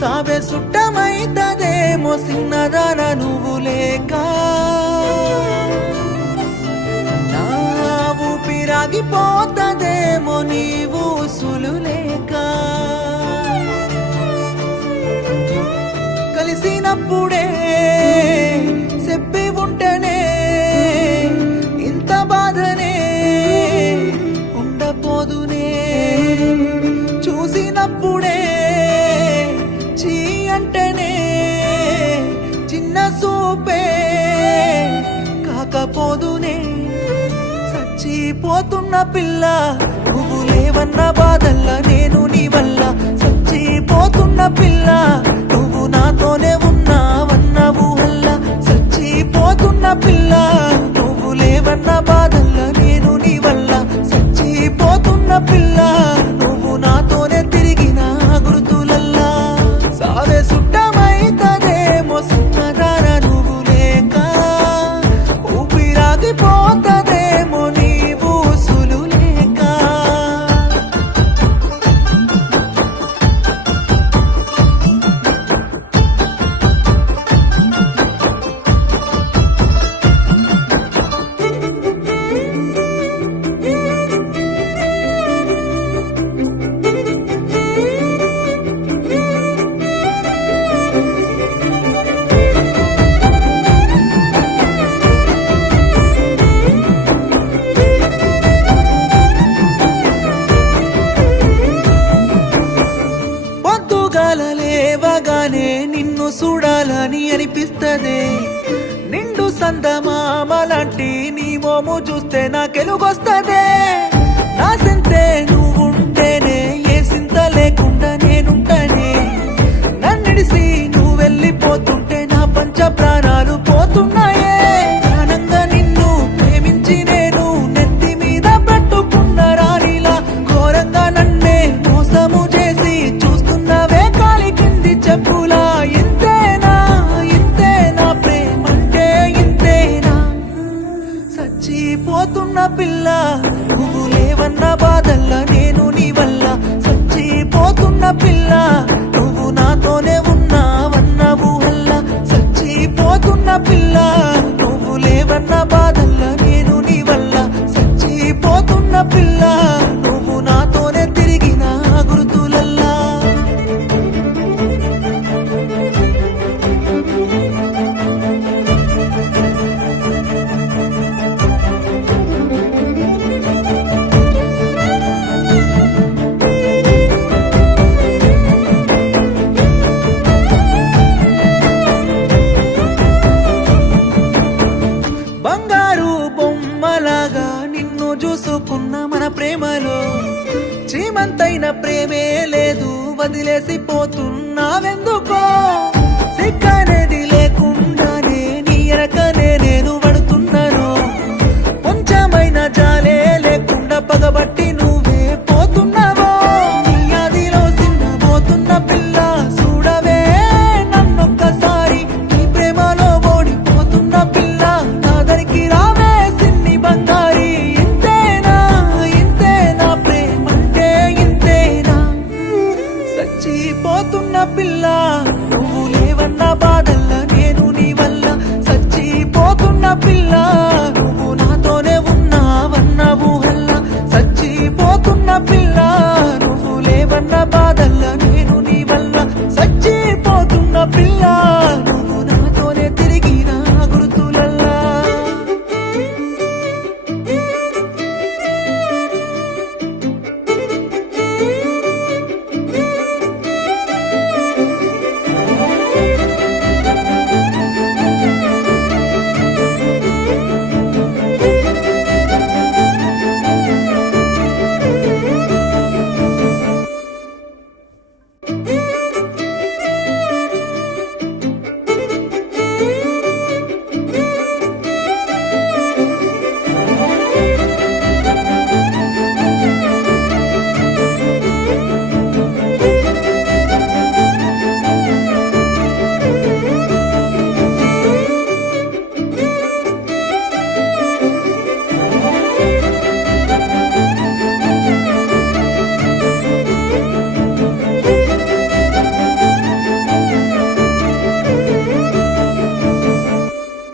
సావే సుట్టమైతదేమో సిన్నదాన నువ్వు లేక, నా ఊపిరాగిపోతదేమో నీవు ఉసులు లేక, కలిసినప్పుడే చెప్పి ఉంటేనే ఇంత బాధనే ఉండపోదునే, చూసినప్పుడే చీ అంటేనే చిన్న సూపే కాకపోదునే, చచ్చిపోతున్న పిల్ల నువ్వు లేవన్న బాధల్లా నేను నీ వల్ల, చచ్చిపోతున్న పిల్ల నువ్వు నాతోనే ఉన్నావన్న ఊహల్ల, చచ్చిపోతున్న పిల్ల నువ్వు లేవన్న బాధల్లా నేను నీ వల్ల, చచ్చిపోతున్న పిల్ల నువ్వు నాతోనే తిరిగిన గుర్తులల్లా, సావే సుట్టమైతదేమో సిన్నదాన నువ్వు లేక, ఊపిరాగిపోతదేమో నీవు ఉసులు లేక. పొద్దుగాల లేవగానే నిన్ను చూడాలని అనిపిస్తదే, నిండు సందమామ లాంటి నీ మోము చూస్తే నాకెలుగొస్తదే, నా సింతే నువ్వుంటేనే ఏ సింత లేకుండా నేనుంటనే, నన్నిడిసి నువ్వు వెళ్ళిపోతుంటే నా పంచ ప్రాణాలు పోతున్నాయే, ప్రాణంగా నిన్ను ప్రేమించి నేను నెత్తి మీద పట్టుకున్న రాణిలా ఘోరంగా నన్నే మోసము చేసి చూస్తున్నవే కాలి కింది చెప్పులా, ఇంతేనా ఇంతేనా ప్రేమంటే ఇంతేనా, చచ్చిపోతున్న పిల్ల నువ్వు లేవన్న బాధల్లా నేను నీ వల్ల, చచ్చిపోతున్న పిల్ల నువ్వు నాతోనే ఉన్నావన్న ఊహల్ల, చచ్చిపోతున్న పిల్ల నువ్వు లేవన్న బాధల్లా నేను నీ వల్ల, చచ్చిపోతున్న పిల్ల నువ్వు నాతోనే తిరిగిన గుర్తులల్లా. బంగారు బొమ్మలాగా నిన్ను చూసుకున్న మన ప్రేమలో చీమంతైన ప్రేమే లేదు, వదిలేసి పోతున్నావెందుకో, సిగ్గనేది